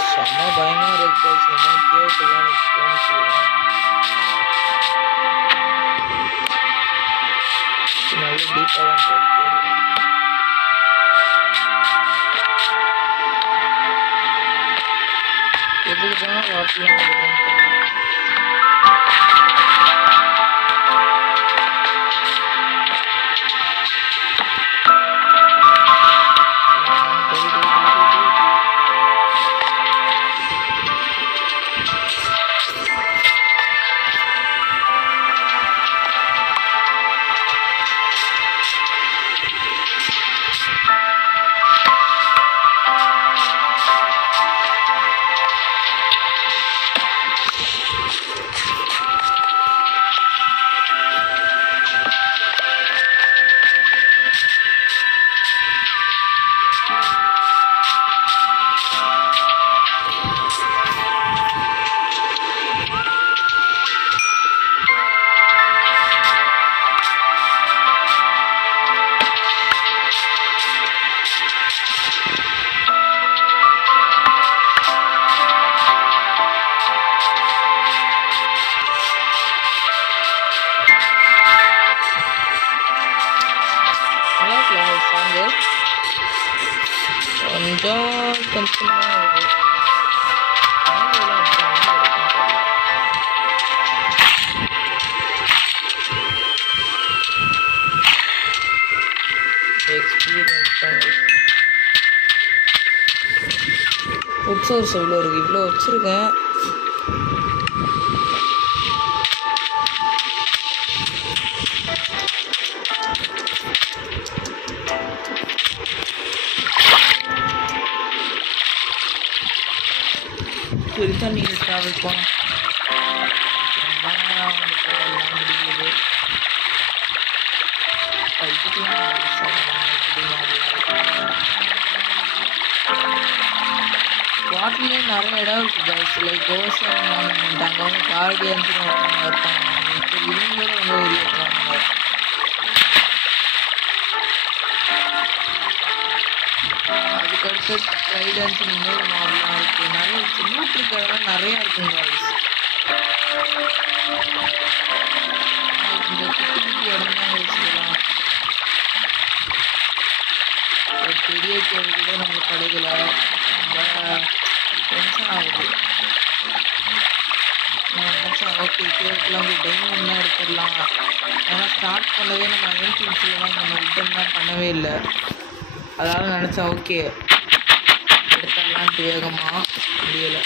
செம்ம பயமாக இருக்கு. கேட்கலாம் நல்ல டீப்பாக தான் போயிட்டு. போனால் வாட்டர்லாம் வருதுன்னு தெரியல. கொஞ்சம் டென்ஷனாக இருக்குது. எக்ஸ்பீரியன்ஸ் தான். ஃபுட் சோர்ஸ் எவ்வளோ இருக்குது? இவ்வளோ வச்சுருக்கேன். தான் நீங்கள் ட்ராவல் போகணும். முடியுது வாட்டர்லேயே நிறைய இடம் இருக்குது கைஸ். லைக் ஓஷன் மானுமெண்ட், அங்கே வந்து கார்டியன்ஸ்னு ஒருத்தவங்க இருப்பாங்க. இப்போ இவங்களும் ரொம்ப வெளியேற்றுவாங்க. அதுக்கடுத்து ட்ரைடன்ஸ் இன்னொரு மாடலாம் இருக்குது. நிறைய லூட் இருக்கிறதெல்லாம் நிறையா இருக்குங்க கைஸ். இந்த குட்டி குட்டி இடம் தான் வச்சுக்கலாம். ஒரு பெரிய கேள்வி கூட நம்மளுக்கு கிடைக்கல. ரொம்ப டென்ஷன் ஆகுது. நான் நினச்சேன் ஓகே கேட்கலாம், போய் டைமண்ட்லாம் எடுத்துடலாம். ஏன்னா ஸ்டார்ட் பண்ணவே நம்ம என்ட்ரன்ஸில் தான் நம்ம உட்டன்லாம் பண்ணவே இல்லை. அதனால் நினச்சேன் ஓகே எடுத்துடலான்ட்டு வேகமாக முடியலை.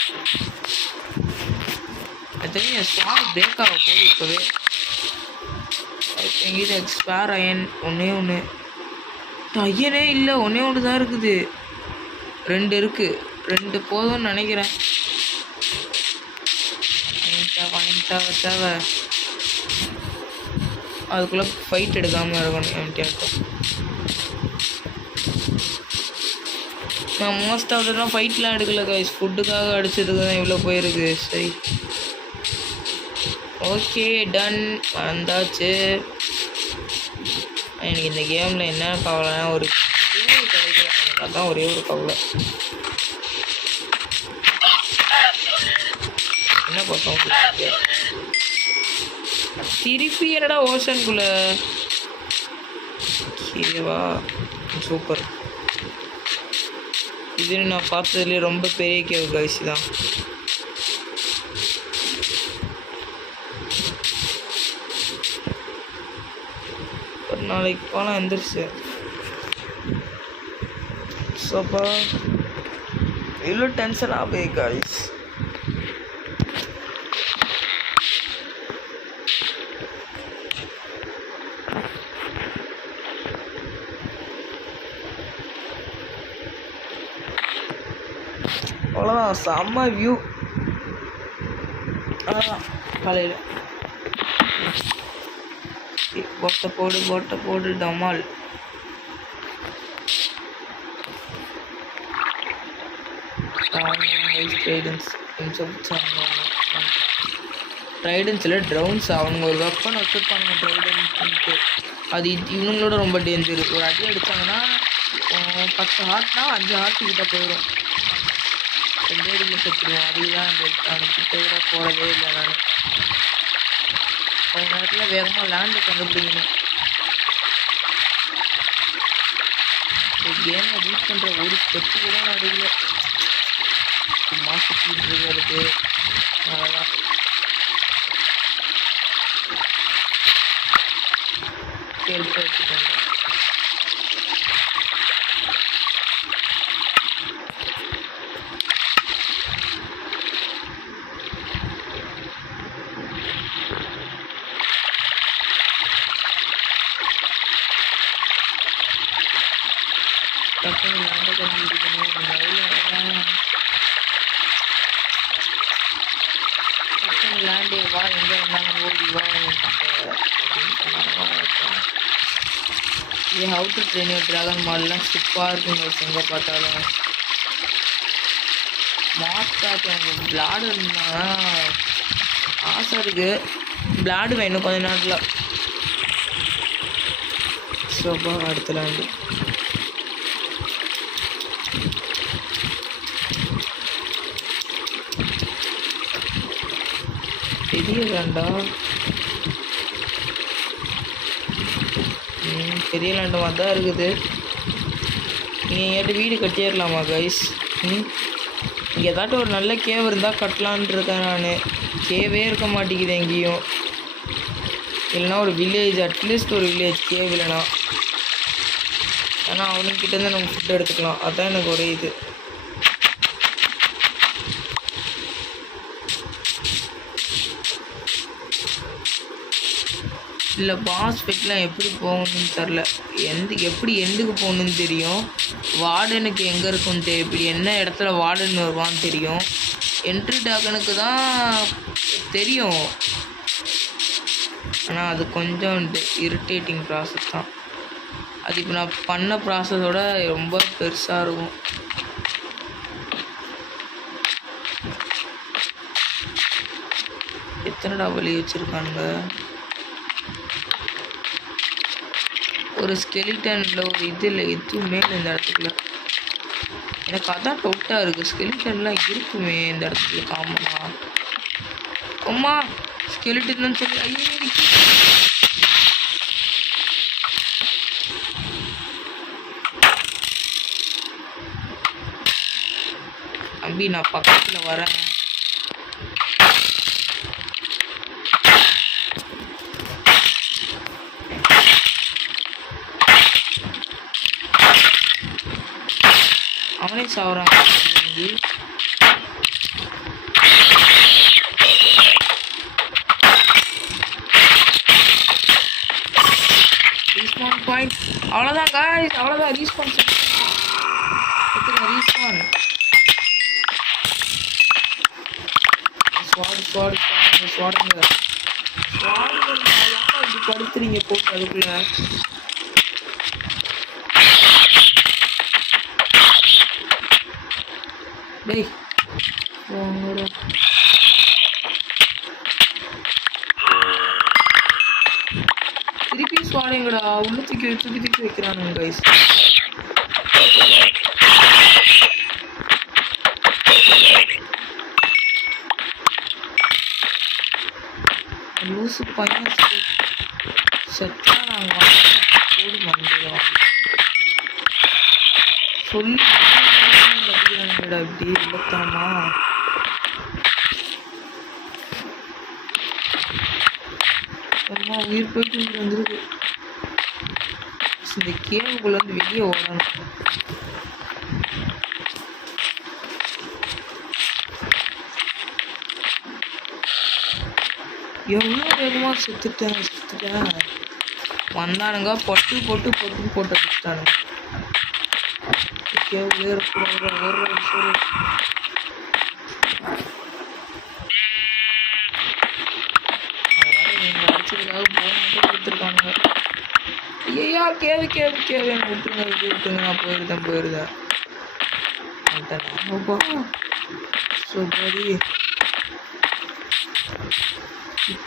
தெரியும் என் ஸ்வாட் பிரேக் ஆக போகுது இப்போவே. எங்கிட்ட எக்ஸ்பயர் அயன் ஒன்று அய்யனே இல்லை, ஒன்று தான் இருக்குது. 2 இருக்குது, 2 போதும்னு நினைக்கிறேன். தேவை அதுக்குள்ளே ஃபைட் எடுக்காமல் இருக்கணும் என்கிட்ட. நான் மோஸ்ட் ஆஃப் தான் ஃபைட்லாம் எடுக்கல கைஸ். ஃபுட்டுக்காக அடிச்சதுக்கு தான் இவ்வளோ போயிருக்கு. சரி ஓகே டன், வந்தாச்சு. எனக்கு இந்த கேமில் என்ன கவலைன்னா ஒரு கேள்வி கிடைக்கல. எனக்கு அதுதான் ஒரே ஒரு கவலை. என்ன பார்த்தோம் திருப்பி என்னடா ஓஷனுக்குள்ளே கேவா. சூப்பர். இதுன்னு நான் பார்த்ததுலேயே ரொம்ப பெரிய கேவ் கைஸ் தான். ஒரு நாளைக்கு போனால் எந்திரிச்சு சோப்பா இவ்வளோ டென்ஷன் ஆகுது கைஸ். அவ்வளோதான், செம்ம வியூ. அவ்வளோதான் காலையில் போட்டை போடு டமால். ட்ரைடன்ஸில் ட்ரவுன்ஸ் அவங்க ஒரு வெப்பன் வச்சுருப்பாங்க ட்ரைடன்ஸுன்ட்டு. அது இவங்களோட ரொம்ப டேஞ்சர். ஒரு அடி அடித்தாங்கன்னா 10 ஹார்ட்னா 5 ஹார்ட்டு கிட்ட போயிடும். 2 அடியில் செத்துடுவோம். அதுதான் அந்த கிட்ட விட போகிறதே இல்லை. நான் கொஞ்ச நேரத்தில் வேகமாக லேண்டு கண்டுபிடிக்கணும். கேமை ரீச் பண்ணுற ஒரு ஸ்டெப்பு கூட நான் எடுக்கல. சும்மா சுற்றிட்டு இருக்கிறது. அவ்வளோதான். செருப்பு வச்சுக்கோங்க. டக்குனு லேண்டை கண்டுபிடிக்கணும். டக்குனு லேண்டே வா, எங்கே இருந்தாலும் ஓடி வா அப்படின்னு சொன்னாங்க. இது how to train your dragon மாடல்லாம் ஸ்டிப்பாக இருக்குங்க எங்கே பார்த்தாலும். மாஸ்டாக் எனக்கு பிளாடு ஆசை இருக்குது. பிளாடு வேணும் கொஞ்ச நேரத்தில். சோபா அடுத்த லேண்டு. பெரிய லேண்டா? பெரிய லேண்டு மாதிரி தான் இருக்குது. நீங்கள் எங்கிட்ட வீடு கட்டிடலாமா கைஸ்? இங்கே ஏதாட்டும் ஒரு நல்ல கேவ் இருந்தால் கட்டலான் இருக்கேன் நான். கேவே இருக்க மாட்டேங்குது எங்கேயும். இல்லைனா ஒரு வில்லேஜ், அட்லீஸ்ட் ஒரு வில்லேஜ் கேவ் இல்லைனா. ஏன்னா அவனுக்கிட்டேருந்து நம்ம ஃபுட் எடுத்துக்கலாம். அதுதான் எனக்கு ஒரே இது. இல்லை பாஸ் ஃபைட்லாம் எப்படி போகணும்னு தெரில. எப்படி எண்டுக்கு போகணுன்னு தெரியும். வார்டனுக்கு எங்கே இருக்குன்னு தெரியும். இப்படி என்ன இடத்துல வார்டன் வருவான்னு தெரியும். என்ட்ரி டாகனுக்கு தான் தெரியும். ஆனால் அது கொஞ்சம் இரிட்டேட்டிங் ப்ராசஸ் தான். அது இப்போ நான் பண்ண ப்ராசஸோட ரொம்ப பெருசாக இருக்கும். எத்தனைடா வழி வச்சுருக்கானுங்க. ஒரு ஸ்கெலிட்டனில் ஒரு இது இல்லை, எதுவுமே இல்லை இந்த இடத்துக்குள்ள. எனக்கு அதான் டவுட்டாக இருக்குது. ஸ்கெலிட்டன்லாம் இருக்குமே இந்த இடத்துல காமனா. அம்மா ஸ்கெலிட்டன் சொல்லி ஐயோ அம்பி நான் பக்கத்தில் வரேன். அவனே சாவறான். Respawn point. அவ்வளோதான் காய்ஸ், அவ்வளோதான். Respawn respawn. ஸ்வாடுங்க இப்படி படுத்துறீங்க போட்டு அதுக்குள்ள. டேய் திருப்பி ஸ்வாடுங்கடா. உள்ள தூக்கி வைக்கிறானுங்க கைஸ். லூசு பையன் செட்டா நாங்கள் போடு மண்டியோம் சொல்லி அடிக்கிறானுங்கடா. இப்படி இல்லத்தாமா அம்மா உயிர் போயிட்டு இங்கே வந்துருக்கு. இந்த கேவுக்குள்ள வந்து வெளியே ஓடணும். எவ்வளோ வேகமாக செத்துட்டேன். வந்தானுங்க பொட்டு போட்டு அடிச்சுட்டானுங்க. கேவுக்குள்ளே இருக்கிற ஒரு அடிச்சதுக்காக போன கொடுத்துருக்காங்க. ஐயா கேவு எனக்கு விட்டுருங்க நான் போயிருந்தேன். சொல்லாதி